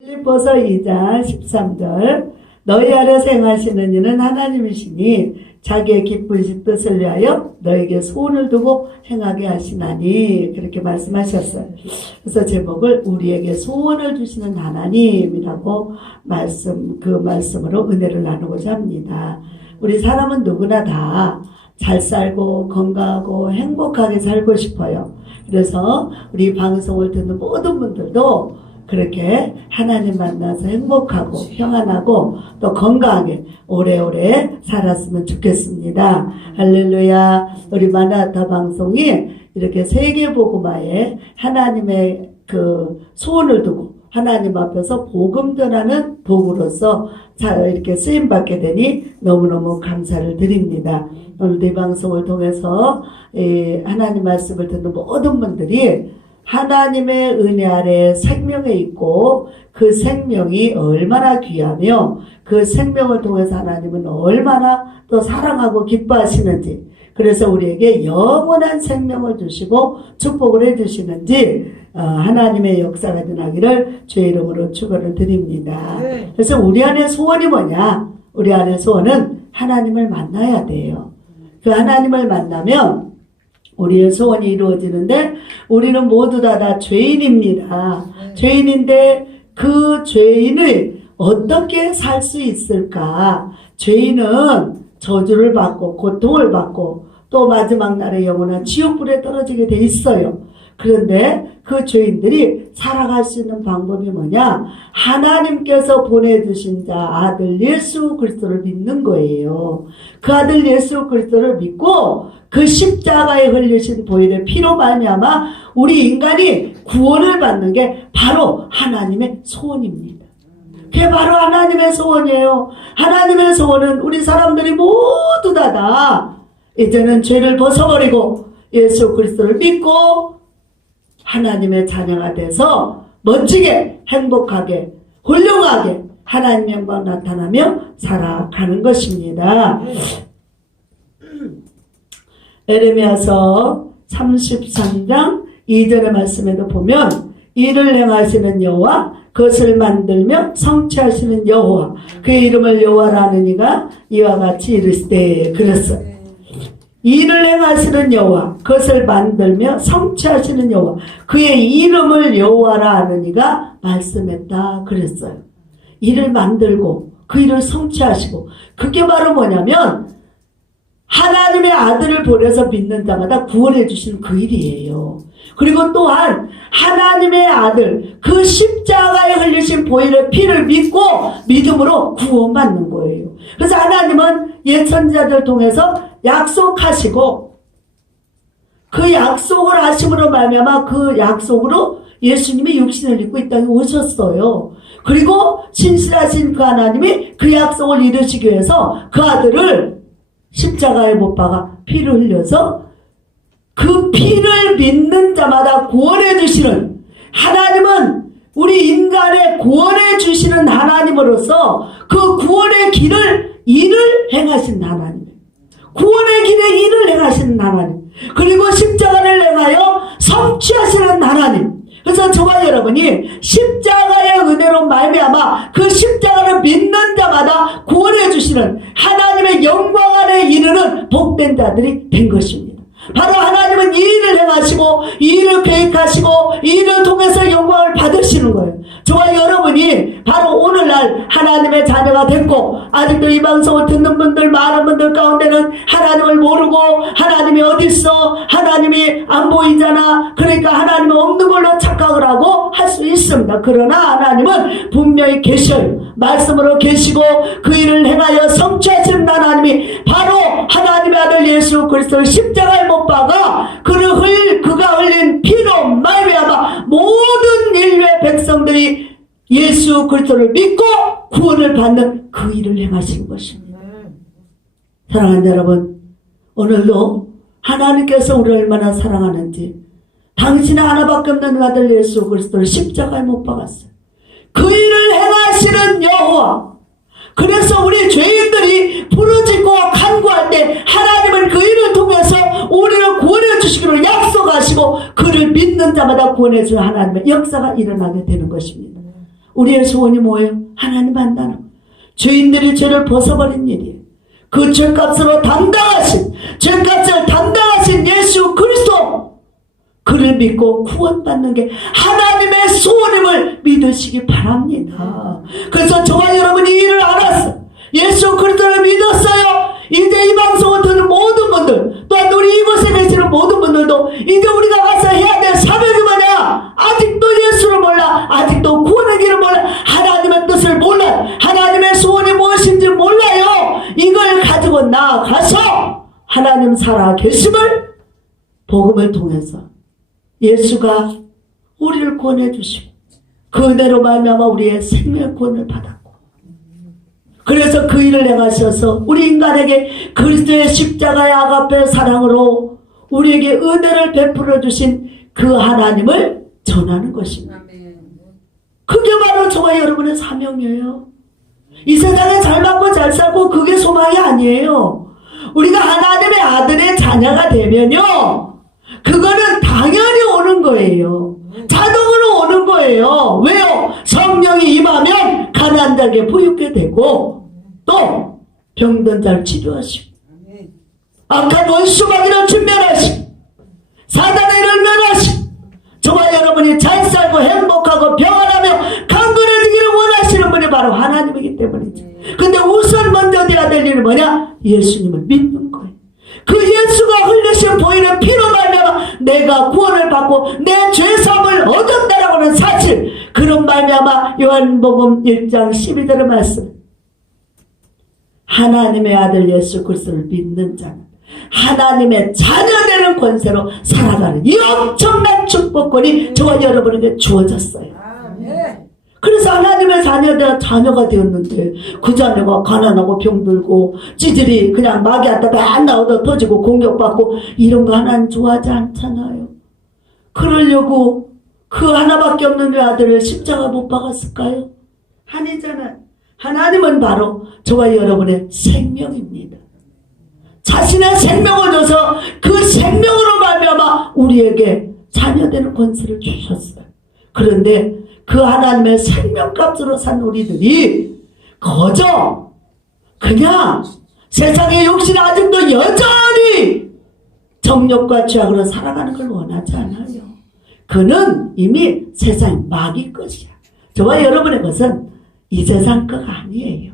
빌립보서 2장 13절 너희 아래서 행하시는 이는 하나님이시니 자기의 기쁘신 뜻을 위하여 너에게 소원을 두고 행하게 하시나니 그렇게 말씀하셨어요. 그래서 제목을 우리에게 소원을 주시는 하나님이라고 그 말씀으로 은혜를 나누고자 합니다. 우리 사람은 누구나 다 잘 살고 건강하고 행복하게 살고 싶어요. 그래서 우리 방송을 듣는 모든 분들도 그렇게 하나님 만나서 행복하고 평안하고 또 건강하게 오래오래 살았으면 좋겠습니다. 할렐루야. 우리 마나타 방송이 이렇게 세계복음화에 하나님의 그 소원을 두고 하나님 앞에서 복음 전하는 도구로서 이렇게 쓰임받게 되니 너무너무 감사를 드립니다. 오늘도 이 방송을 통해서 하나님 말씀을 듣는 모든 분들이 하나님의 은혜 아래 생명에 있고 그 생명이 얼마나 귀하며 그 생명을 통해서 하나님은 얼마나 또 사랑하고 기뻐하시는지, 그래서 우리에게 영원한 생명을 주시고 축복을 해주시는지 하나님의 역사가 일어나기를 주의 이름으로 축원을 드립니다. 그래서 우리 안에 소원이 뭐냐? 우리 안에 소원은 하나님을 만나야 돼요. 그 하나님을 만나면 우리의 소원이 이루어지는데, 우리는 모두 다 죄인입니다. 죄인인데 그 죄인을 어떻게 살 수 있을까? 죄인은 저주를 받고 고통을 받고 또 마지막 날에 영원한 지옥불에 떨어지게 돼 있어요. 그런데 그 죄인들이 살아갈 수 있는 방법이 뭐냐? 하나님께서 보내주신 자 아들 예수 그리스도를 믿는 거예요. 그 아들 예수 그리스도를 믿고 그 십자가에 흘리신 보혈의 피로 말미암아 우리 인간이 구원을 받는 게 바로 하나님의 소원입니다. 그게 바로 하나님의 소원이에요. 하나님의 소원은 우리 사람들이 모두 다 이제는 죄를 벗어버리고 예수 그리스도를 믿고 하나님의 자녀가 돼서 멋지게 행복하게 훌륭하게 하나님의 영광 나타나며 살아가는 것입니다. 에레미야서 33장 2절의 말씀에도 보면 이를 행하시는 여호와 그것을 만들며 성취하시는 여호와 그의 이름을 여호와라는 이가 이와 같이 이르시되 그랬어요. 이를 행하시는 여호와 그것을 만들며 성취하시는 여호와 그의 이름을 여호와라 하는 이가 말씀했다 그랬어요. 이를 만들고 그 일을 성취하시고, 그게 바로 뭐냐면 하나님의 아들을 보내서 믿는 자마다 구원해 주시는 그 일이에요. 그리고 또한 하나님의 아들 그 십자가에 흘리신 보혈의 피를 믿고 믿음으로 구원받는 거예요. 그래서 하나님은 옛 선지자들 통해서 약속하시고 그 약속을 하심으로 말미암아 그 약속으로 예수님이 육신을 입고 이 땅에 오셨어요. 그리고 신실하신 그 하나님이 그 약속을 이루시기 위해서 그 아들을 십자가에 못 박아 피를 흘려서 그 피를 믿는 자마다 구원해 주시는 하나님은 우리 인간의 구원해 주시는 하나님으로서 그 구원의 일을 행하신 하나님, 구원의 길에 일을 행하시는 하나님, 그리고 십자가를 행하여 성취하시는 하나님. 그래서 저와 여러분이 십자가의 은혜로 말미암아 그 십자가를 믿는 자마다 구원해 주시는 하나님의 영광 안에 이르는 복된 자들이 된 것입니다. 바로 하나님은 이 일을 행하시고 이 일을 계획하시고 이 일을 통해서 영광을 받으시는 거예요. 저와 여러분이 바로 오늘날 하나님의 자녀가 됐고 아직도 이 방송을 듣는 분들 많은 분들 가운데는 하나님을 모르고 하나님이 어디 있어? 하나님이 안 보이잖아. 그러니까 하나님은 없는 걸로 착각을 하고 할 수 있습니다. 그러나 하나님은 분명히 계셔요. 말씀으로 계시고 그 일을 행하여 성취하시는 하나님이 바로 하나님의 아들 예수 그리스도를 십자가에 못 박아 그가 흘린 피로 말미암아 모든 인류의 백성들이 예수 그리스도를 믿고 구원을 받는 그 일을 행하신 것입니다. 사랑하는 여러분, 오늘도 하나님께서 우리를 얼마나 사랑하는지 당신의 하나밖에 없는 아들 예수 그리스도를 십자가에 못 박았어요. 그 일을 행하시는 여호와, 그래서 우리 죄인들이 부르짖고 간구할 때 하나님은 그 일을 통해서 우리를 구원해 주시기로 약속하시고 그를 믿는 자마다 구원해 주는 하나님의 역사가 일어나게 되는 것입니다. 우리의 소원이 뭐예요? 하나님 만나는 거. 죄인들이 죄를 벗어버린 일이에요. 그 죄값으로 담당하신, 죄값을 담당하신 예수 그리스도, 그를 믿고 구원받는 게 하나님의 소원임을 믿으시기 바랍니다. 그래서 저와 여러분이 이를 알았어. 예수 그리스도를 믿었어요. 이제 이 방송을 듣는 모든 분들, 또한 우리 이곳에 계시는 모든 분들도 이제 우리가 가서 해야 될 사명이 뭐냐? 아직도 예수를 몰라. 아직도 구원의 길을 몰라. 하나님의 뜻을 몰라. 하나님의 소원이 무엇인지 몰라요. 이걸 가지고 나아가서 하나님 살아계심을 복음을 통해서 예수가 우리를 구원해 주시고 그 은혜로 말미암아 우리의 생명의 구원을 받았고, 그래서 그 일을 행하셔서 우리 인간에게 그리스도의 십자가의 아가페 사랑으로 우리에게 은혜를 베풀어 주신 그 하나님을 전하는 것입니다. 그게 바로 저와 여러분의 사명이에요. 이 세상에 잘 맞고 잘 살고 그게 소망이 아니에요. 우리가 하나님의 아들의 자녀가 되면요, 그거는 당연히 오는 거예요. 자동으로 오는 거예요. 왜요? 성령이 임하면 가난한 자에게 부유케 되고, 또 병든 자를 치료하시고, 악한 원수마귀를 진멸하시고, 사단의 일을 멸하시고, 저와 여러분이 잘 살고 행복하고 평안하며 강건해지기를 원하시는 분이 바로 하나님이기 때문이죠. 근데 우선 먼저 돼야 될 일은 뭐냐? 예수님을 믿는 거예요. 그 예수가 흘리신 보이는 피로 말미암아 내가 구원을 받고 내 죄사함을 얻었다라고 하는 사실, 그런 말미암아 요한복음 1장 12절의 말씀, 하나님의 아들 예수 그리스도를 믿는 자는 하나님의 자녀되는 권세로 살아가는 이 엄청난 축복권이 저와 여러분에게 주어졌어요. 그래서 하나님의 자녀가 되었는데 그 자녀가 가난하고 병들고 찌질이 그냥 마귀한테 맨날 얻어 터지고 공격받고 이런 거 하나님 좋아하지 않잖아요. 그러려고 그 하나밖에 없는 그 아들을 십자가 못 박았을까요? 아니잖아요. 하나님은 바로 저와 여러분의 생명입니다. 자신의 생명을 줘서 그 생명으로 말미암아 우리에게 자녀되는 권세를 주셨어요. 그런데 그 하나님의 생명값으로 산 우리들이 거저 그냥 세상의 욕심이 아직도 여전히 정욕과 죄악으로 살아가는 걸 원하지 않아요. 그는 이미 세상 마귀 것이야. 저와 여러분의 것은 이 세상 것 아니에요.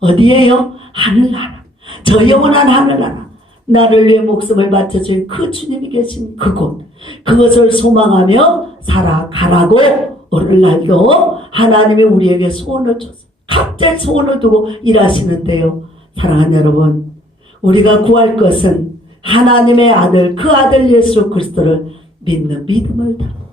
어디에요? 하늘나라. 저 영원한 하늘나라. 나를 위해 목숨을 바쳐준 그 주님이 계신 그곳, 그것을 소망하며 살아가라고 오늘날도 하나님이 우리에게 소원을 줬어요. 각자의 소원을 두고 일하시는데요. 사랑하는 여러분, 우리가 구할 것은 하나님의 아들, 그 아들 예수 그리스도를 믿는 믿음을 다루고,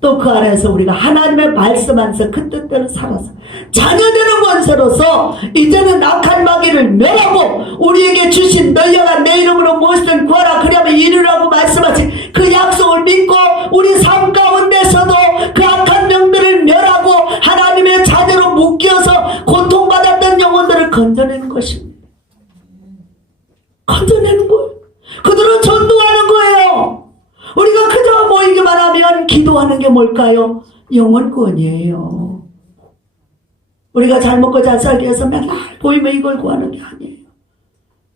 또 그 안에서 우리가 하나님의 말씀 안에서 그 뜻대로 살아서 자녀되는 권세로서 이제는 악한 마귀를 멸하고 우리에게 주신 너희가 내 이름으로 무엇이든 구하라 그러면 이루라고 말씀하신 그 약속을 믿고 우리 삶 가운데서도 그 악한 영들을 멸하고 하나님의 자녀로 묶여서 고통받았던 영혼들을 건져내는 것입니다. 건져내는 거예요. 그들은 전도하는 거예요. 우리가 그저 모이기만 하면 기도하는 게 뭘까요? 영혼구원이에요. 우리가 잘 먹고 잘 살기 위해서 맨날 보이면 이걸 구하는 게 아니에요.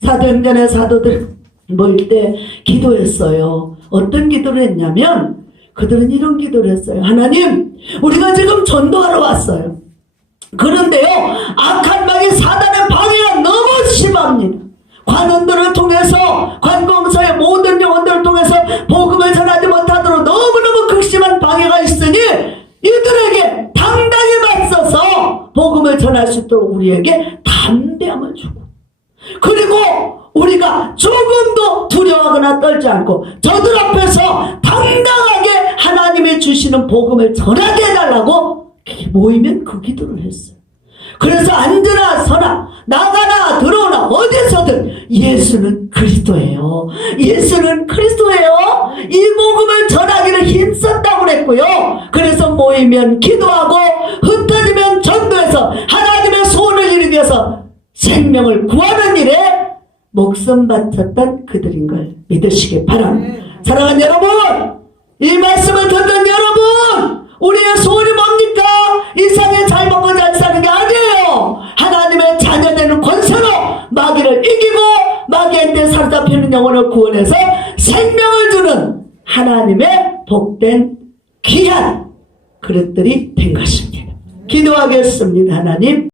사도행전의 사도들 모일 때 기도했어요. 어떤 기도를 했냐면 그들은 이런 기도를 했어요. 하나님, 우리가 지금 전도하러 왔어요. 그런데요, 악한 마귀 사단의 방해가 너무 심합니다. 관원들을 통해서, 관공서의 모든 영혼들을 통해서 복음을 전하지 못하도록 너무너무 극심한 방해가 있으니 이들에게 당당히 맞서서 복음을 전할 수 있도록 우리에게 담대함을 주고, 그리고 우리가 조금도 두려워하거나 떨지 않고 저들 앞에서 당당하게 하나님이 주시는 복음을 전하게 해달라고 모이면 그 기도를 했어요. 그래서 앉으나 서나 나가나 들어오나 어디서든 예수는 그리스도예요. 예수는 그리스도예요. 이 복음을 전하기를 힘썼다고 그랬고요. 그래서 모이면 기도하고 흩어지면 전도해서 하나님의 소원을 이루기 위해서 생명을 구하는 일에 목숨 바쳤던 그들인 걸 믿으시기 바랍니다. 사랑하는 여러분, 이 말씀을 듣는 여러분, 우리의 소원이 뭡니까? 이 세상에 사로잡히는 영혼을 구원해서 생명을 주는 하나님의 복된 귀한 그릇들이 된 것입니다. 기도하겠습니다. 하나님.